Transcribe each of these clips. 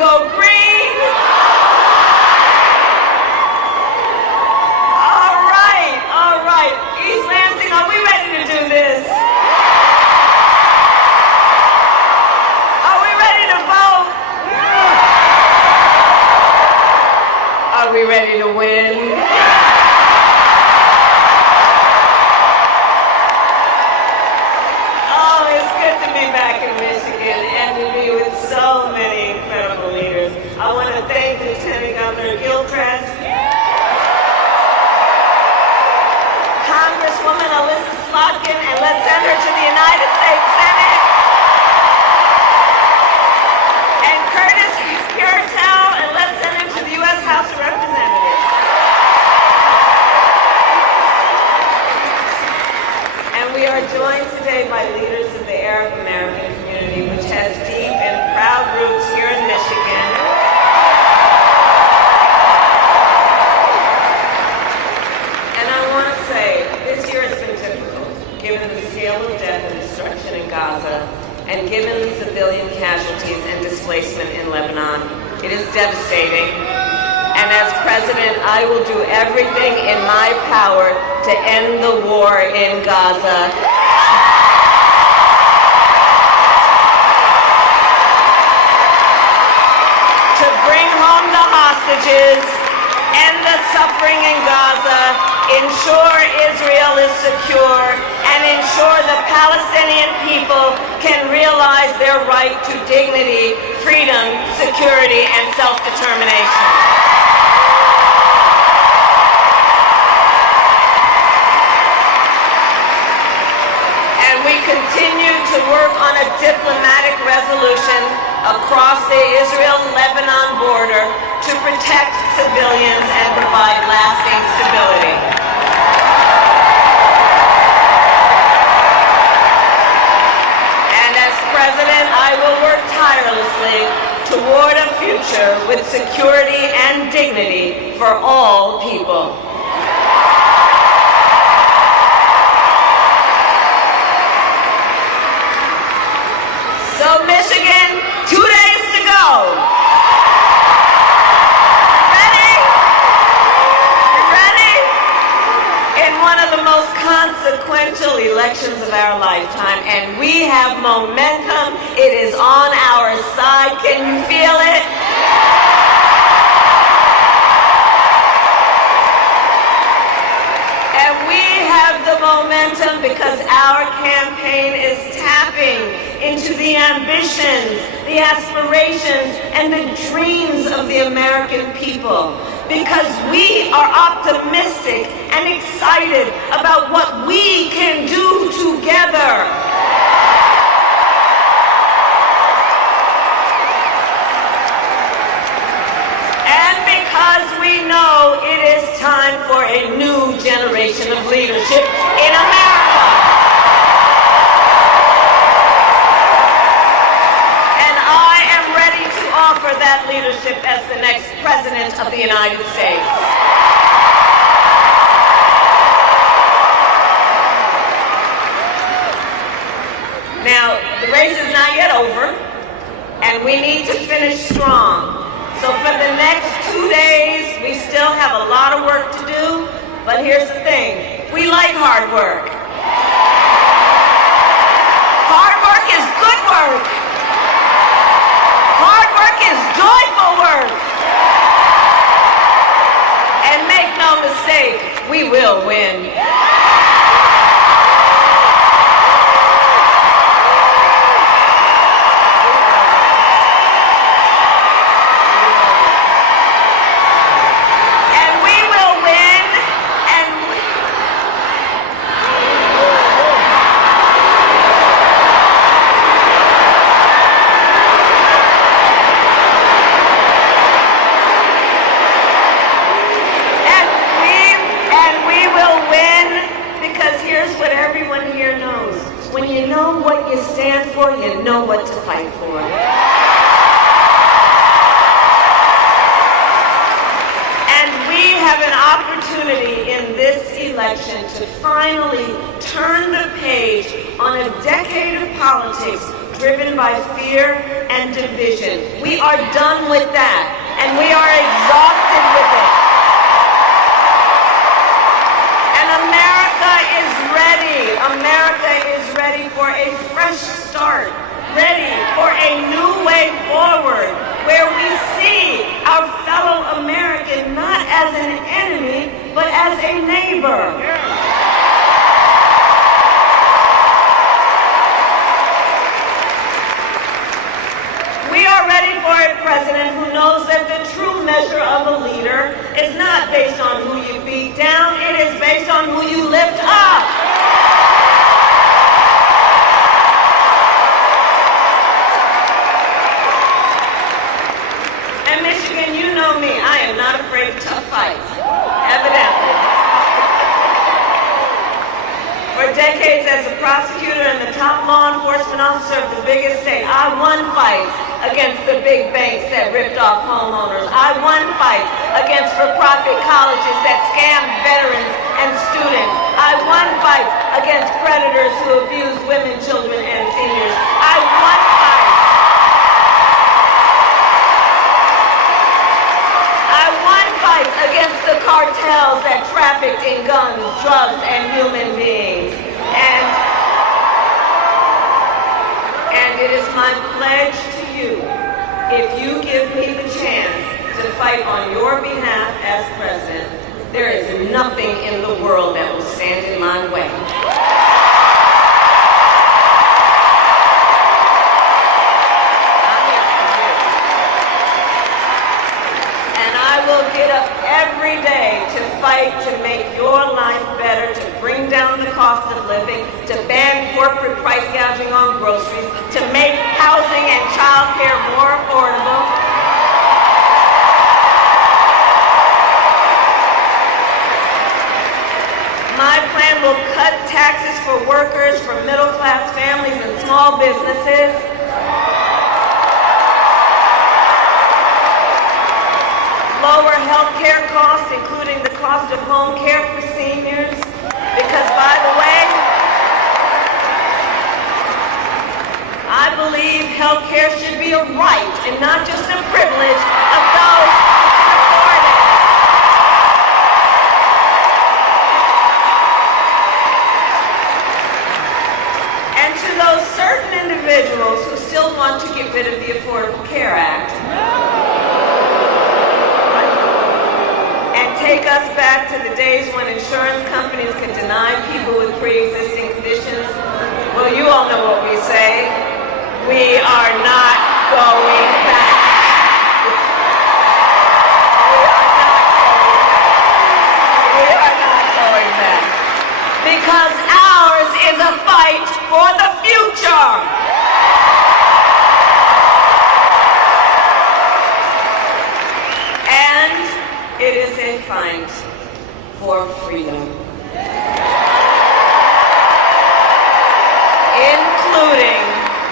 Go green! All right. East Lansing, are we ready to do this? Are we ready to vote? Are we ready to win? Oh, it's good to be back in Michigan and to be with so many incredible leaders. I want to thank Lieutenant Governor Gilchrist, Congresswoman Alyssa Slotkin, and let's send her to the United States Senate, and Curtis Curetel, and let's send him to the U.S. House of Representatives. And we are joined today by leaders of the Arab American community, which has deep and proud roots here in Michigan. And I want to say, this year has been difficult, given the scale of death and destruction in Gaza, and given the civilian casualties and displacement in Lebanon. It is devastating. And as president, I will do everything in my power to end the war in Gaza. To bring home the hostages, end the suffering in Gaza, ensure Israel is secure, and ensure the Palestinian people can realize their right to dignity, freedom, security, and self-determination. We continue to work on a diplomatic resolution across the Israel-Lebanon border to protect civilians and provide lasting stability. And as president, I will work tirelessly toward a future with security and dignity for all people. So Michigan, 2 days to go. Ready? You ready? In one of the most consequential elections of our lifetime, and we have momentum. It is on our side. Can you feel it? And we have the momentum because our campaign is tapping into the ambitions, the aspirations, and the dreams of the American people. Because we are optimistic and excited about what we can do together. And because we know it is time for a new generation of leadership in America. And I am ready to offer that leadership as the next President of the United States. Now, the race is not yet over, and we need to finish strong. So for the next 2 days, we still have a lot of work to do, but here's the thing. We like hard work. Hard work is good work. Hard work is joyful work. And make no mistake, we will win. When you know what you stand for, you know what to fight for. And we have an opportunity in this election to finally turn the page on a decade of politics driven by fear and division. We are done with that, and we are exhausted with it. And America is ready. America is ready for a fresh start, ready for a new way forward, where we see our fellow American not as an enemy, but as a neighbor. We are ready for a president who knows that the true measure of a leader is not based on who you beat down, it is based on who you lift up. And Michigan, you know me, I am not afraid of tough fights, evidently. For decades as a prosecutor and the top law enforcement officer of the biggest state, I won fights against the big banks that ripped off homeowners. I won fights against for-profit colleges that scammed veterans and students. I won fights against predators who abuse women, children, and seniors. I won fights. I won fights against the cartels that trafficked in guns, drugs, and human beings. And it is my pledge to you, if you give me the chance to fight on your behalf as president, there is nothing in the world that will stand in my way. And I will get up every day to fight to make your life better, to bring down the cost of living, to ban corporate price gouging on groceries, to make housing and child care more affordable. My plan will cut taxes for workers, for middle-class families and small businesses. Lower health care costs, including the cost of home care for seniors. Because, by the way, I believe health care should be a right and not just a privilege of those who can afford it. And to those certain individuals who still want to get rid of the Affordable Care Act and take us back to the days when insurance companies could deny people with pre-existing conditions, well, you all know what we say. We are not going back. We are not going back. Because ours is a fight for the future. And it is a fight for freedom. Including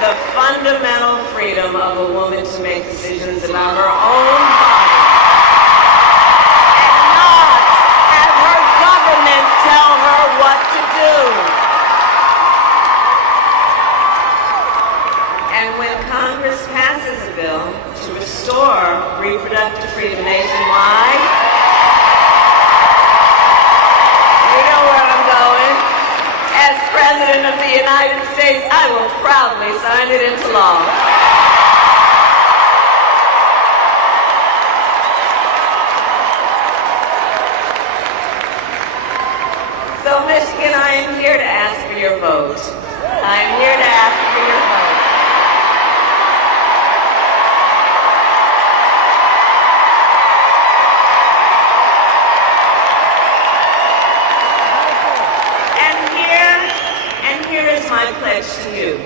the fundamental freedom of a woman to make decisions about her own body and not have her government tell her what to do. And when Congress passes a bill to restore reproductive freedom nationwide, you know where I'm going. As President of the United States, I will proudly sign it into law. So, Michigan, I am here to ask for your vote. I am here to ask for your vote. My pledge to you.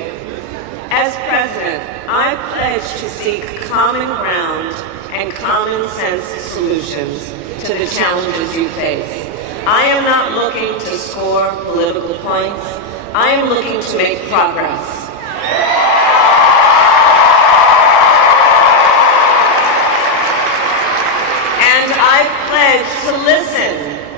As president, I pledge to seek common ground and common sense solutions to the challenges you face. I am not looking to score political points. I am looking to make progress. And I pledge to listen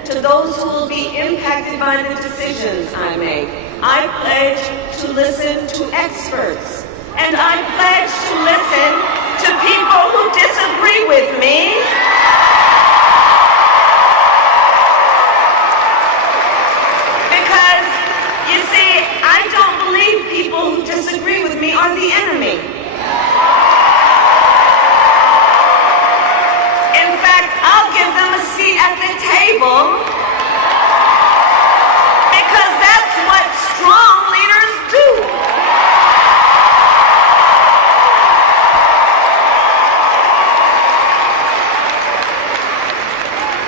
to those who will be impacted by the decisions I make. I pledge to listen to experts. And I pledge to listen to people who disagree with me. Because, you see, I don't believe people who disagree with me are the enemy. In fact, I'll give them a seat at the table because that's what strong leaders do.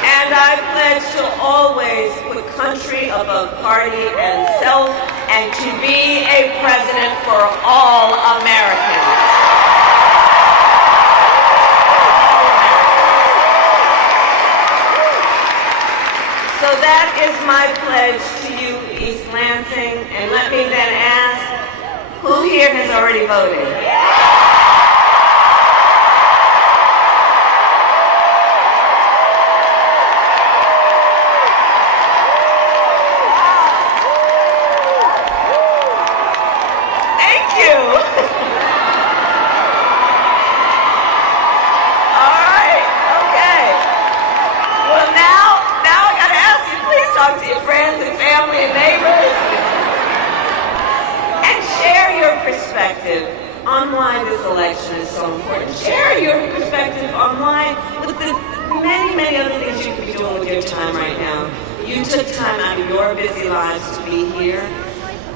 And I pledge to always put country above party and self, and to be a president for all Americans. So that is my pledge to you, East Lansing. And let me then ask, who here has already voted? Talk to your friends and family and neighbors. And share your perspective on why this election is so important. Share your perspective on why, with the many, many other things you could be doing with your time right now, you took time out of your busy lives to be here.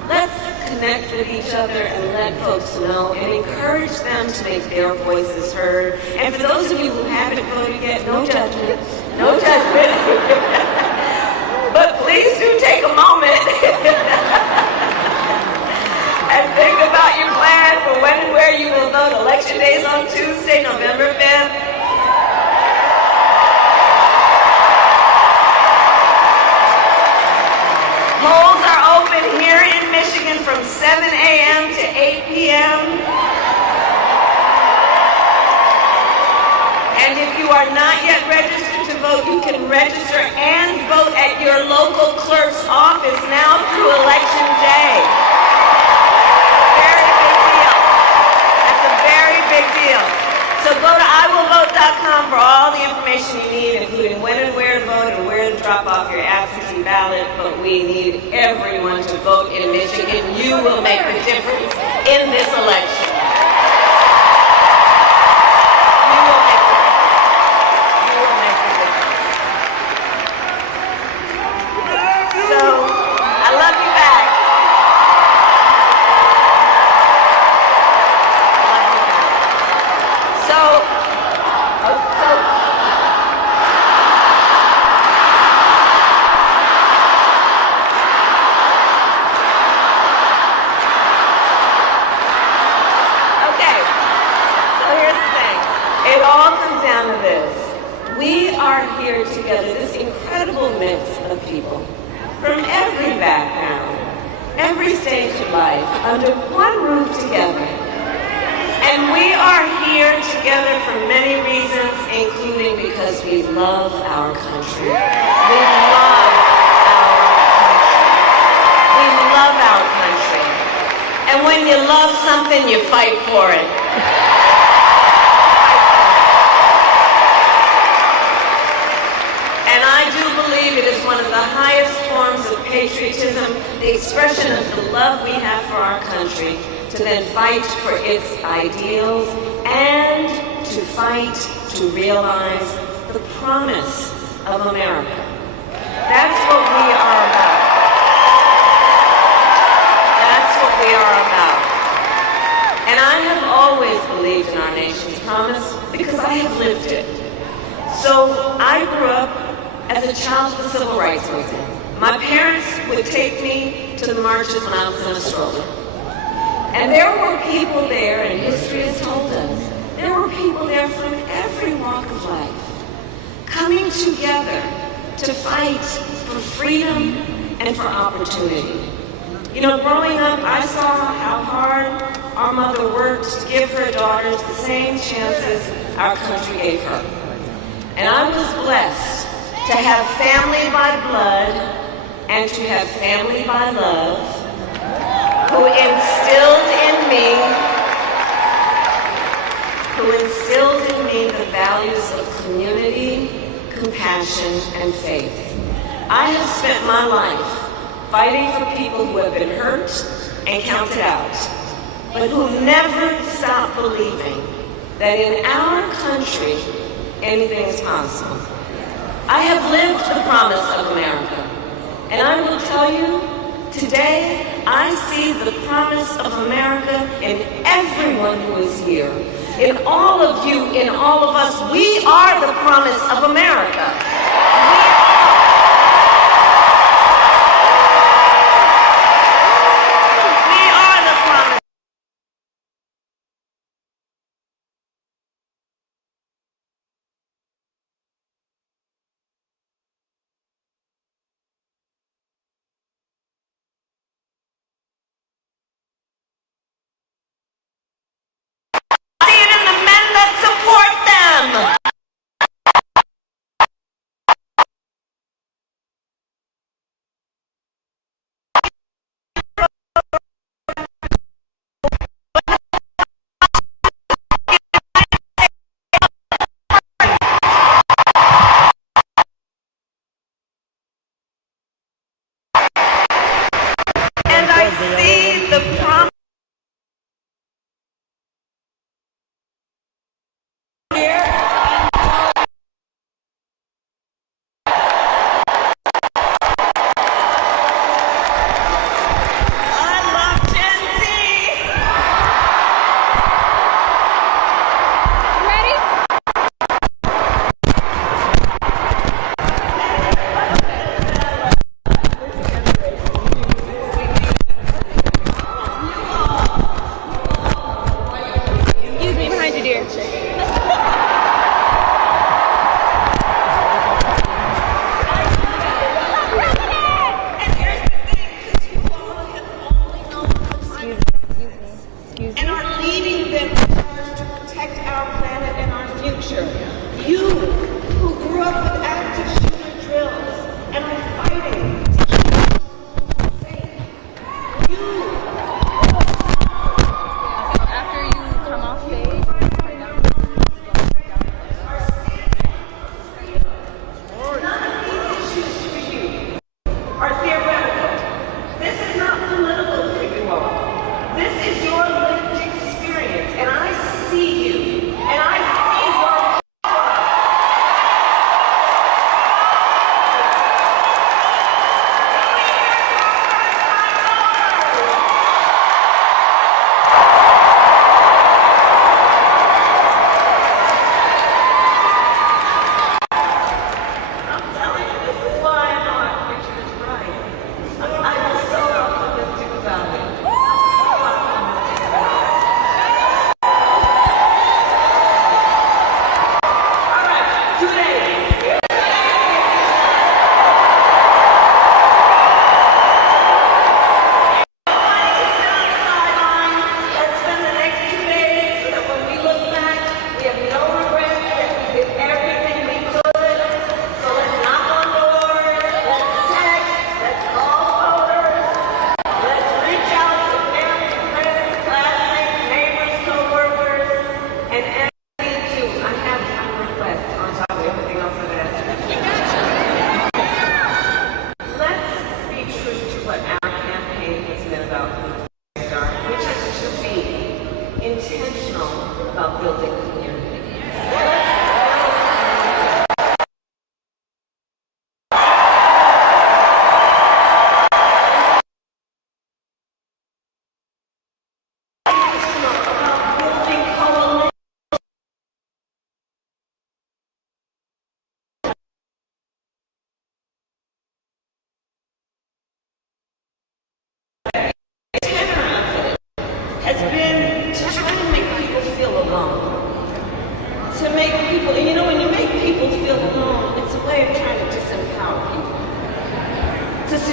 Let's connect with each other and let folks know and encourage them to make their voices heard. And for those of you who haven't voted yet, no judgment. No judgment. But please do take a moment and think about your plan for when and where you will vote. Election day is on Tuesday, November 5th. Polls are open here in Michigan from 7 a.m. to 8 p.m. And if you are not yet registered to vote, you can register and vote at your local clerk's office now through Election Day. Very big deal. That's a very big deal. So go to iwillvote.com for all the information you need, including when and where to vote and where to drop off your absentee ballot. But we need everyone to vote in Michigan. You will make the difference in this election. It all comes down to this. We are here together, this incredible mix of people from every background, every stage of life, under one roof together. And we are here together for many reasons, including because we love our country. We love our country. We love our country. And when you love something, you fight for it. And I do believe it is one of the highest forms of patriotism, the expression of the love we have for our country, to then fight for its ideals and to fight to realize the promise of America. That's what we are about. That's what we are about. And I have always believed in our nation's promise because I have lived it. So I grew up as a child of the civil rights movement. My parents would take me to the marches when I was in a stroller. And there were people there, and history has told us, there were people there from every walk of life, coming together to fight for freedom and for opportunity. You know, growing up, I saw how hard our mother worked to give her daughters the same chances our country gave her. And I was blessed to have family by blood and to have family by love, who instilled in me who instilled in me the values of community, compassion, and faith. I have spent my life fighting for people who have been hurt and counted out, but who never stop believing that in our country, anything is possible. I have lived the promise of America, and I will tell you, today, I see the promise of America in everyone who is here. In all of you, in all of us, we are the promise of America.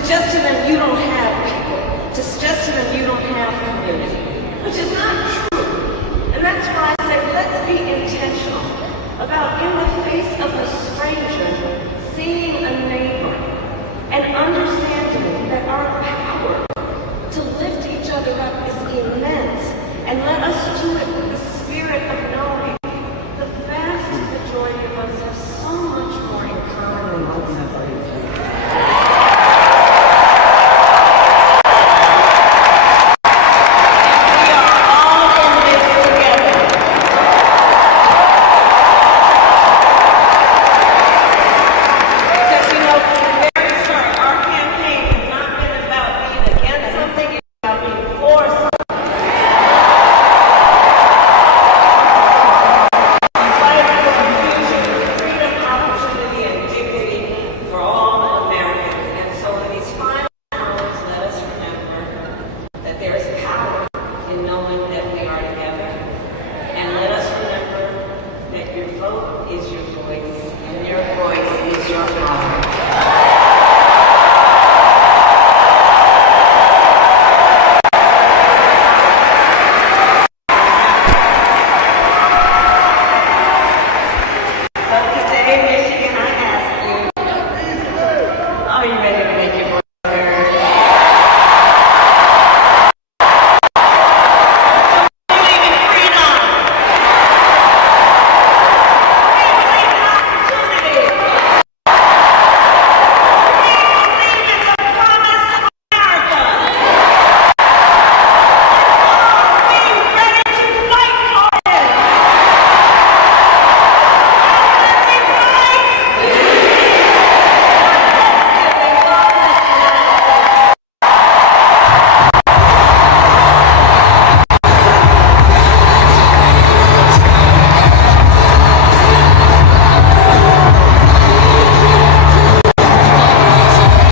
suggest to them you don't have people, to suggest to them you don't have community, which is not true. And that's why I say let's be intentional about, in the face of a stranger, seeing a neighbor and understanding that our power to lift each other up is immense. And let us do